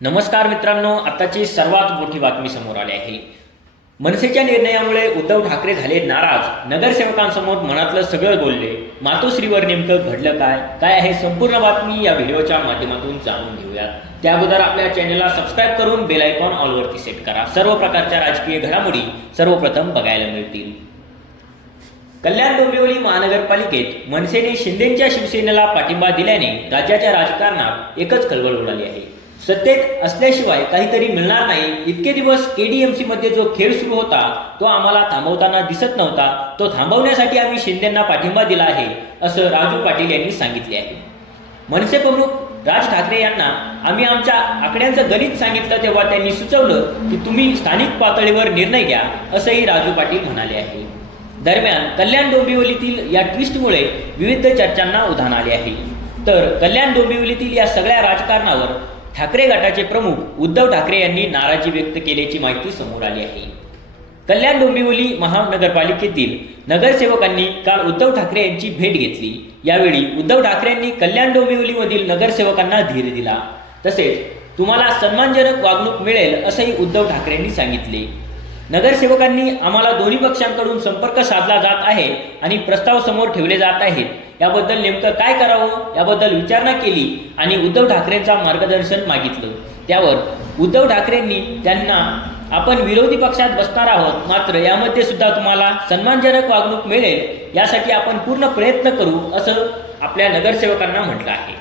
नमस्कार मित्रांनो आताची सर्वात मोठी बातमी समोर आली आहे. मनसेच्या निर्णयामुळे उद्धव ठाकरे झाले नाराज. नगरसेवकांसमोर मनातलं सगळं बोलले. मातोश्रीवर नेमकं घडलं काय? काय आहे संपूर्ण बातमी या व्हिडिओच्या माध्यमातून जाणून घेऊया त्या अगोदर आपल्या चॅनलला सबस्क्राईब करून बेल आयकॉन ऑलवरती सेट करा. सर्व प्रकारच्या राजकीय घडामोडी सर्वप्रथम बघायला मिळतील. कल्याण डोंबिवली महानगरपालिकेत मनसेने शिंदेच्या शिवसेनेला पाठिंबा दिल्याने राज्याच्या राजकारणात एकच खळबळ उडाली आहे. सत्तेत असल्याशिवाय काहीतरी मिळणार नाही. इतके दिवस केडीएमसी मध्ये जो खेळ सुरू होता तो आम्हाला थांबवताना दिसत नव्हता. तो थांबवण्यासाठी आम्ही शिंदेंना पाठिंबा दिला आहे असं राजू पाटील यांनी सांगितले आहे. मनसे प्रमुख राज ठाकरे यांना आम्ही आमच्या आकड्यांचं गणित सांगितलं तेव्हा त्यांनी सुचवलं की तुम्ही स्थानिक पातळीवर निर्णय घ्या असंही राजू पाटील म्हणाले आहे. दरम्यान कल्याण डोंबिवलीतील या ट्विस्टमुळे विविध चर्चांना उधाण आले आहे. तर कल्याण डोंबिवलीतील या सगळ्या राजकारणावर ठाकरे गटाचे प्रमुख उद्धव ठाकरे यांनी नाराजी व्यक्त केल्याची माहिती समोर आली आहे. कल्याण डोंबिवली महानगरपालिकेतील नगरसेवकांनी काल उद्धव ठाकरे यांची भेट घेतली. यावेळी उद्धव ठाकरेंनी कल्याण डोंबिवलीमधील नगरसेवकांना धीर दिला. तसेच तुम्हाला सन्मानजनक वागणूक मिळेल असंही उद्धव ठाकरेंनी सांगितले. नगरसेवकांनी आम्हाला दोन्ही पक्षांकडून संपर्क साधला जात आहे आणि प्रस्ताव समोर ठेवले जात आहेत. याबद्दल नेमकं काय करावं? याबद्दल विचारणा केली आणि उद्धव ठाकरेंचा मार्गदर्शन मागितलं. त्यावर उद्धव ठाकरेंनी त्यांना आपण विरोधी पक्षात बसणार आहोत. मात्र यामध्ये सुद्धा तुम्हाला सन्मानजनक वागणूक मिळेल. यासाठी आपण पूर्ण प्रयत्न करू असं आपल्या नगरसेवकांना म्हटलं आहे.